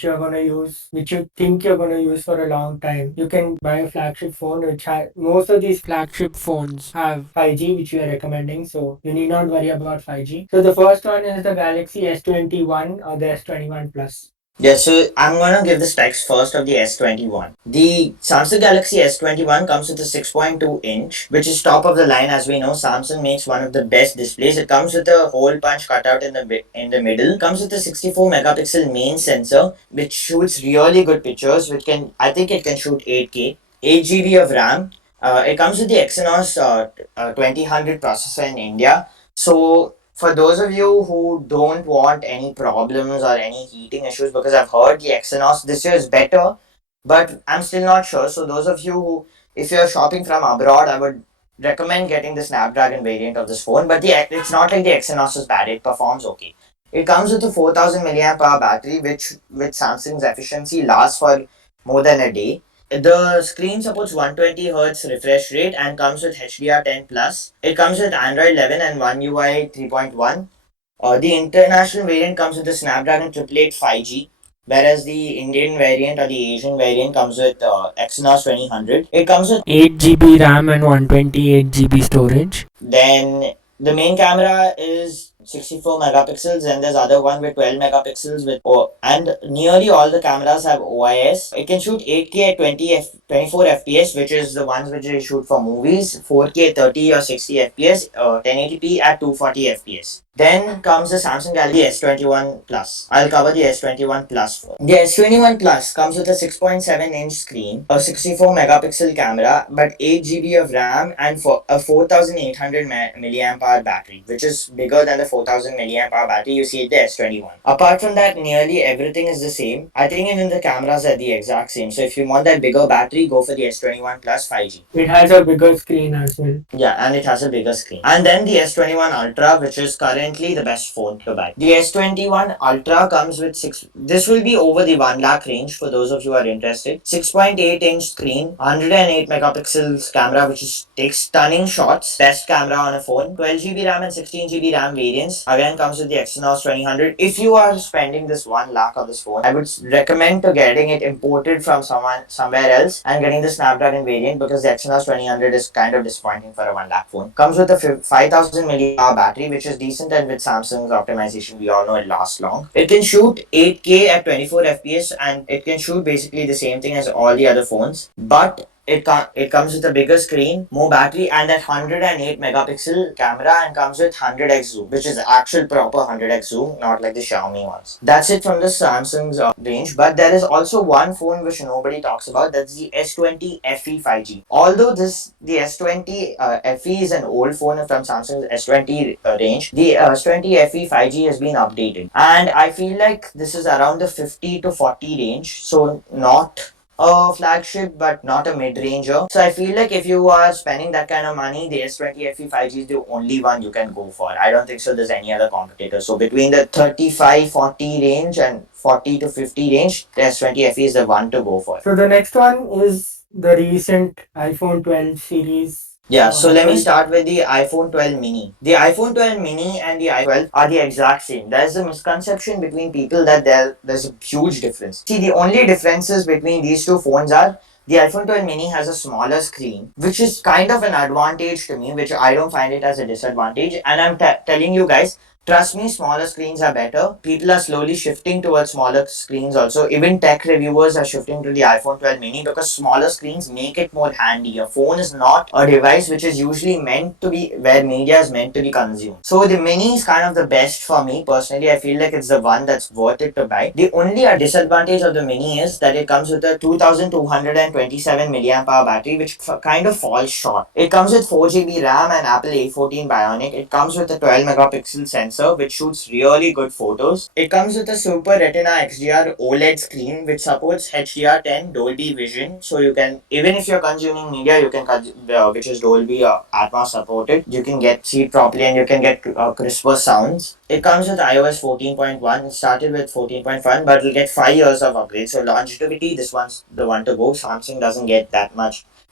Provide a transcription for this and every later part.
You're gonna use, which you think you're gonna use for a long time, you can buy a flagship phone which has, most of these flagship phones have 5G, which we are recommending, so you need not worry about 5G. So the first one is the Galaxy S21 or the S21 Plus. Yeah, so I'm gonna give the specs first of the S21. The Samsung Galaxy S21 comes with a 6.2 inch, which is top of the line. As we know, Samsung makes one of the best displays. It comes with a hole punch cutout in the middle. Comes with a 64 megapixel main sensor, which shoots really good pictures. Which can, I think it can shoot 8K, 8 GB of RAM. It comes with the Exynos 2000 processor in India. So for those of you who don't want any problems or any heating issues, because I've heard the Exynos this year is better, but I'm still not sure. So those of you who, if you're shopping from abroad, I would recommend getting the Snapdragon variant of this phone. But it's not like the Exynos is bad. It performs okay. It comes with a 4000 milliamp hour battery, which with Samsung's efficiency lasts for more than a day. The screen supports 120 Hz refresh rate and comes with HDR10 Plus. It comes with Android 11 and One UI 3.1. The international variant comes with the Snapdragon 888 5G, whereas the Indian variant or the Asian variant comes with Exynos 2000. It comes with 8 GB RAM and 128 GB storage. Then the main camera is 64 megapixels, and there's other one with 12 megapixels with and nearly all the cameras have OIS. It can shoot 8K at 24 FPS, which is the ones which they shoot for movies, 4K 30 or 60 FPS, 1080p at 240 FPS. Then comes the Samsung Galaxy S21 Plus. I'll cover the S21 Plus first. The S21 Plus comes with a 6.7-inch screen, a 64 megapixel camera, but 8 GB of RAM and for a 4800 milliamp hour battery, which is bigger than the 4000 milliamp hour battery you see at the S21. Apart from that, nearly everything is the same. I think even the cameras are the exact same. So if you want that bigger battery, go for the S21 Plus 5G. It has a bigger screen as well. Yeah, and it has a bigger screen. And then the S21 Ultra, which is currently the best phone to buy. The S21 Ultra comes with this will be over the 1 lakh range for those of you who are interested. 6.8-inch screen, 108 megapixels camera, which takes stunning shots. Best camera on a phone. 12 GB RAM and 16 GB RAM variants. Again, comes with the Exynos 2000. If you are spending this 1 lakh on this phone, I would recommend to getting it imported from somewhere else and getting the Snapdragon variant, because the Exynos 2000 is kind of disappointing for a 1 lakh phone. Comes with a 5000 mAh battery, which is decent, and with Samsung's optimization, we all know it lasts long. It can shoot 8K at 24 FPS, and it can shoot basically the same thing as all the other phones, but it comes with a bigger screen, more battery, and that 108 megapixel camera, and comes with 100x zoom, which is actual proper 100x zoom, not like the Xiaomi ones. That's it from the Samsung's range. But there is also one phone which nobody talks about. That's the S20 FE 5G. Although the S20 FE is an old phone from Samsung's S20 range, the S20 FE 5G has been updated, and I feel like this is around the 50 to 40 range, so not a flagship but not a mid-ranger. So I feel like if you are spending that kind of money, the S20 FE 5G is the only one you can go for. I don't think so there's any other competitor. So between the 35-40 range and 40 to 50 range, the S20 FE is the one to go for. So the next one is the recent iPhone 12 series. Yeah, so let me start with the iPhone 12 mini. The iPhone 12 mini and the iPhone 12 are the exact same. There's a misconception between people that there's a huge difference. See, the only differences between these two phones are the iPhone 12 mini has a smaller screen, which is kind of an advantage to me, which I don't find it as a disadvantage. And I'm telling you guys, trust me, smaller screens are better. People are slowly shifting towards smaller screens also. Even tech reviewers are shifting to the iPhone 12 mini because smaller screens make it more handy. A phone is not a device which is usually meant to be where media is meant to be consumed. So the mini is kind of the best for me personally. I feel like it's the one that's worth it to buy. The only disadvantage of the mini is that it comes with a 2227 milliamp hour battery, which kind of falls short. It comes with 4 GB RAM and Apple A14 Bionic. It comes with a 12 megapixel sensor which shoots really good photos. It comes with a Super Retina XDR OLED screen which supports HDR10 Dolby Vision. So you can, even if you're consuming media, you can which is Dolby Atmos supported, you can see it properly and you can get crisper sounds. It comes with iOS 14.1. It started with 14.1, but it'll get 5 years of upgrade. So longevity, this one's the one to go. Samsung doesn't get that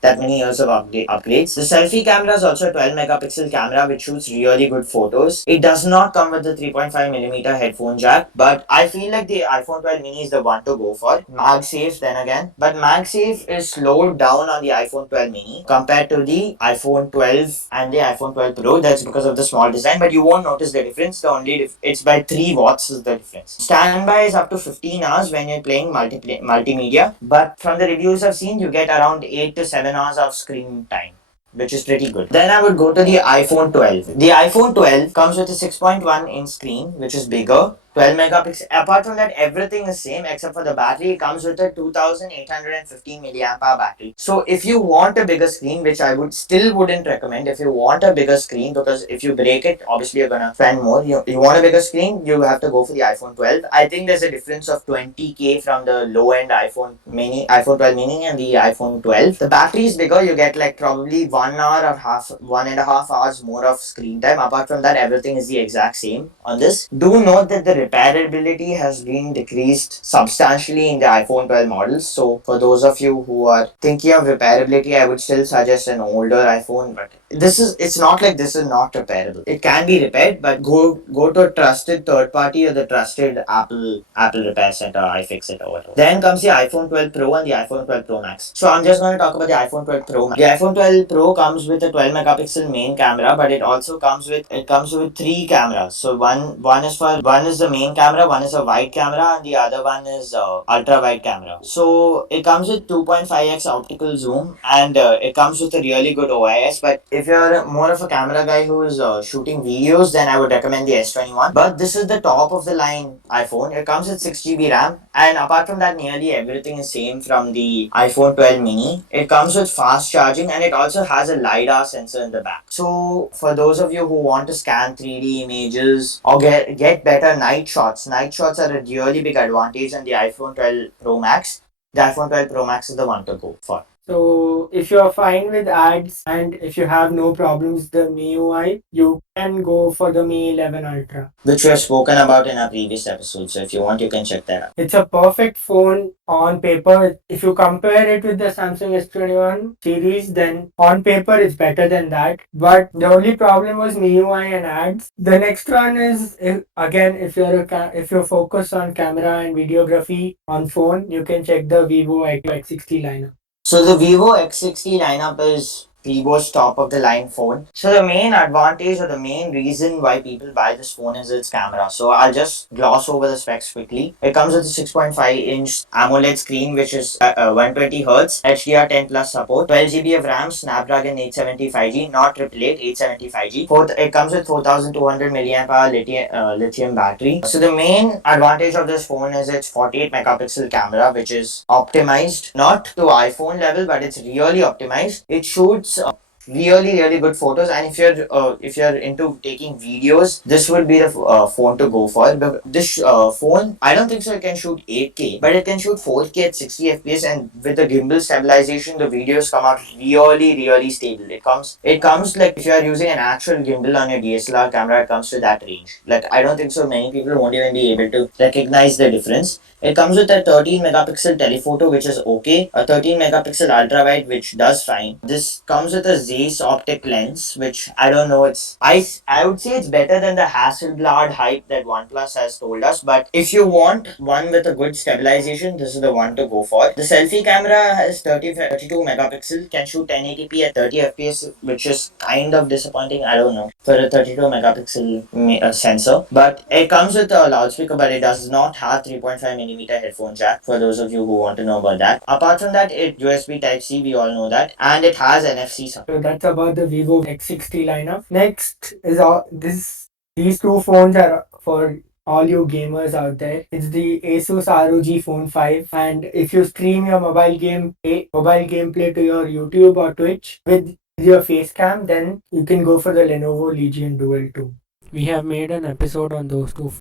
that many years of upgrades. The selfie camera is also a 12 megapixel camera which shoots really good photos. It does not come with the 3.5mm headphone jack, but I feel like the iPhone 12 mini is the one to go for. MagSafe then again, but MagSafe is slowed down on the iPhone 12 mini compared to the iPhone 12 and the iPhone 12 Pro. That's because of the small design, but you won't notice the difference. The only it's by 3 watts is the difference. Standby is up to 15 hours when you're playing multimedia, but from the reviews I've seen, you get around 8 to 7 hours of screen time, which is pretty good. Then I would go to the iPhone 12. The iPhone 12 comes with a 6.1 inch screen, which is bigger. 12 megapixel. Apart from that, everything is same except for the battery. It comes with a 2815 milliamp hour battery. So if you want a bigger screen, which I wouldn't recommend, if you want a bigger screen, because if you break it, obviously you're gonna spend more. You want a bigger screen, you have to go for the iPhone 12. I think there's a difference of 20k from the low end iPhone 12 mini and the iPhone 12. The battery is bigger. You get like probably 1 hour or 1.5 hours more of screen time. Apart from that, everything is the exact same on this. Do note that the repairability has been decreased substantially in the iPhone 12 models. So for those of you who are thinking of repairability, I would still suggest an older iPhone, but it's not like this is not repairable. It can be repaired, but go to a trusted third party or the trusted Apple repair center, iFixit or whatever. Then comes the iPhone 12 Pro and the iPhone 12 Pro Max. So I'm just going to talk about the iPhone 12 Pro Max. The iPhone 12 Pro comes with a 12 megapixel main camera, but it also comes with 3 cameras. So one is the main camera, one is a wide camera, and the other one is ultra wide camera. So it comes with 2.5x optical zoom, and it comes with a really good OIS. But if you're more of a camera guy who is shooting videos, then I would recommend the S21. But this is the top of the line iPhone. It comes with 6GB RAM, and apart from that, nearly everything is same from the iPhone 12 mini. It comes with fast charging, and it also has a LiDAR sensor in the back. So for those of you who want to scan 3D images or get better night shots are a really big advantage in the iPhone 12 Pro Max. The iPhone 12 Pro Max is the one to go for. So if you're fine with ads and if you have no problems with the MIUI, you can go for the Mi 11 Ultra, which we have spoken about in our previous episode. So if you want, you can check that out. It's a perfect phone on paper. If you compare it with the Samsung S21 series, then on paper it's better than that. But the only problem was MIUI and ads. The next one is if you're focused on camera and videography on phone, you can check the Vivo X60 lineup. So the Vivo X60 lineup is Vivo's top of the line phone. So the main advantage or the main reason why people buy this phone is its camera. So I'll just gloss over the specs quickly. It comes with a 6.5-inch AMOLED screen, which is 120Hz, HDR10 plus support, 12GB of RAM, Snapdragon 875G, not 888, 875G. It comes with 4200 milliamp hour lithium battery. So the main advantage of this phone is its 48 megapixel camera, which is optimized not to iPhone level, but it's really optimized. It shoots really good photos, and if you're into taking videos, this would be the phone to go for. This phone, I don't think so it can shoot 8K, but it can shoot 4K at 60 FPS, and with the gimbal stabilization, the videos come out really stable. It comes like if you are using an actual gimbal on your DSLR camera, it comes to that range. Like I don't think so many people won't even be able to recognize the difference. It comes with a 13 megapixel telephoto, which is okay, a 13 megapixel ultra wide, which does fine. This comes with a Zeiss optic lens, which I don't know. I would say it's better than the Hasselblad hype that OnePlus has told us. But if you want one with a good stabilization, this is the one to go for. The selfie camera has 32 megapixel, can shoot 1080p at 30 FPS, which is kind of disappointing. I don't know for a 32 megapixel sensor. But it comes with a loudspeaker, but it does not have 3.5mm headphone jack, for those of you who want to know about that. Apart from that, it USB Type-C, we all know that, and it has NFC support. So that's about the Vivo X60 lineup. Next is these two phones are for all you gamers out there. It's the Asus ROG Phone 5, and if you stream your mobile gameplay to your YouTube or Twitch with your face cam, then you can go for the Lenovo Legion Duel 2. We have made an episode on those two.